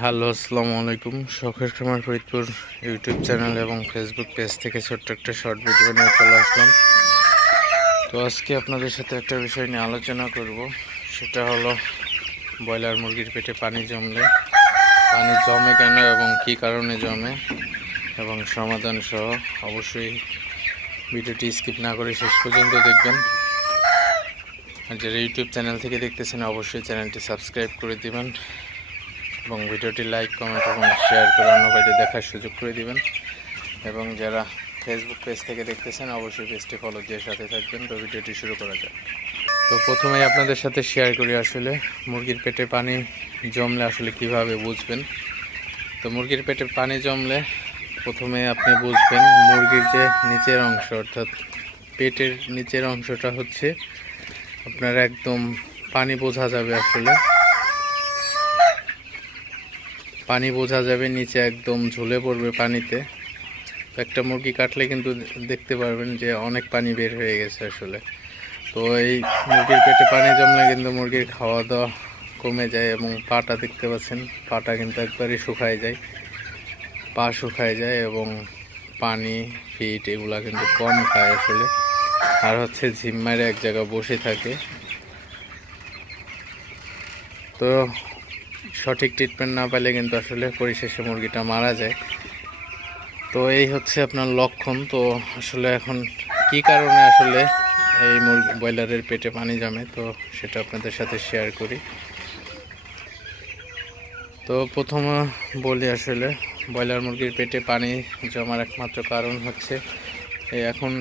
Hello, আসসালামু আলাইকুম। শখের খামার ফরিদপুর ইউটিউব চ্যানেল এবং ফেসবুক পেজ থেকে ছোট্ট একটা শর্ট ভিডিও নিয়ে চলে আসলাম। তো আজকে আপনাদের সাথে একটা বিষয় নিয়ে আলোচনা করব, সেটা হলো ব্রয়লার মুরগির পেটে পানি জমলে পানি জমে কেন এবং কী কারণে জমে এবং সমাধান সহ। অবশ্যই ভিডিওটি স্কিপ না করে শেষ পর্যন্ত দেখবেন। আর যারা ইউটিউব চ্যানেল থেকে দেখতেছেন অবশ্যই চ্যানেলটি সাবস্ক্রাইব করে দিবেন এবং ভিডিওটি লাইক, কমেন্ট এবং শেয়ার করে অন্য কাউকে দেখার সুযোগ করে দিবেন। এবং যারা ফেসবুক পেজ থেকে দেখতেছেন অবশ্যই পেজটি ফলো দিয়ে সাথে থাকবেন। তো ভিডিওটি শুরু করা যাক। তো প্রথমেই আপনাদের সাথে শেয়ার করি আসলে মুরগির পেটে পানি জমলে আসলে কিভাবে বুঝবেন। তো মুরগির পেটে পানি জমলে প্রথমে আপনি বুঝবেন মুরগির যে নিচের অংশ, অর্থাৎ পেটের নিচের অংশটা হচ্ছে আপনার একদম পানি বোঝা যাবে। আসলে পানি বোঝা যাবে, নিচে একদম ঝুলে পড়বে পানিতে। তো একটা মুরগি কাটলে কিন্তু দেখতে পারবেন যে অনেক পানি বের হয়ে গেছে আসলে। তো এই মুরগির পেটে পানি জমলে কিন্তু মুরগির খাওয়া দাওয়া কমে যায় এবং পাটা দেখতে পাচ্ছেন, পাটা কিন্তু একবারই শুকায় যায়, পা শুকায় যায় এবং পানি ফিট এগুলা কিন্তু কম খায় আসলে। আর হচ্ছে ঝিম মারে এক জায়গায় বসে থাকে। তো সঠিক ট্রিটমেন্ট না পেলে কিন্তু আসলে পরিশেষে মুরগিটা মারা যায়। তো এই হচ্ছে আপনার লক্ষণ। তো আসলে এখন কি কারণে আসলে এই মুরগি ব্রয়লারের পেটে পানি জমে, তো সেটা আপনাদের সাথে শেয়ার করি। তো প্রথমে বলি আসলে ব্রয়লার মুরগির পেটে পানি জমার একমাত্র কারণ হচ্ছে এই এখন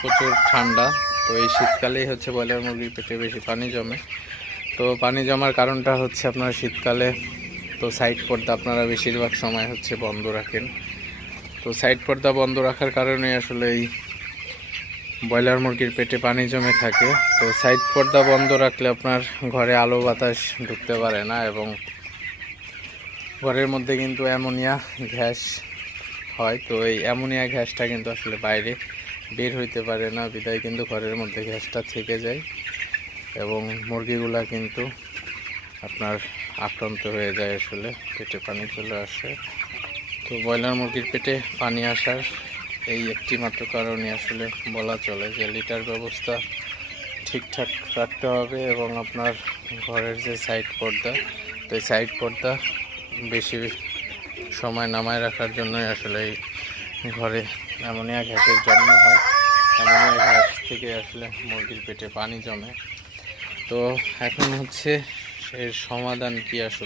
প্রচুর ঠান্ডা। তো এই শীতকালেই হচ্ছে ব্রয়লার মুরগির পেটে বেশি পানি জমে। তো পানি জমার কারণটা হচ্ছে আপনার শীতকালে তো সাইড পর্দা আপনারা বেশিরভাগ সময় হচ্ছে বন্ধ রাখেন। তো সাইড পর্দা বন্ধ রাখার কারণে আসলে এই ব্রয়লার মুরগির পেটে পানি জমে থাকে। তো সাইড পর্দা বন্ধ রাখলে আপনার ঘরে আলো বাতাস ঢুকতে পারে না এবং ঘরের মধ্যে কিন্তু অ্যামোনিয়া গ্যাস হয়। তো এই অ্যামোনিয়া গ্যাসটা কিন্তু আসলে বাইরে বের হইতে পারে না, বিদায় কিন্তু ঘরের মধ্যে গ্যাসটা থেকে যায় এবং মুরগিগুলা কিন্তু আপনার আক্রান্ত হয়ে যায়, আসলে পেটে পানি চলে আসে। তো ব্রয়লার মুরগির পেটে পানি আসার এই একটি মাত্র কারণে আসলে বলা চলে যে লিটার ব্যবস্থা ঠিকঠাক রাখতে হবে এবং আপনার ঘরের যে সাইড পর্দা, তো এই সাইড পর্দা বেশি সময় নামায় রাখার জন্যই আসলে এই ঘরে অ্যামোনিয়া গ্যাসের জন্ম হয়। অ্যামোনিয়া গ্যাস থেকে আসলে মুরগির পেটে পানি জমে। তো এখন হচ্ছে এর সমাধান কি আসলে।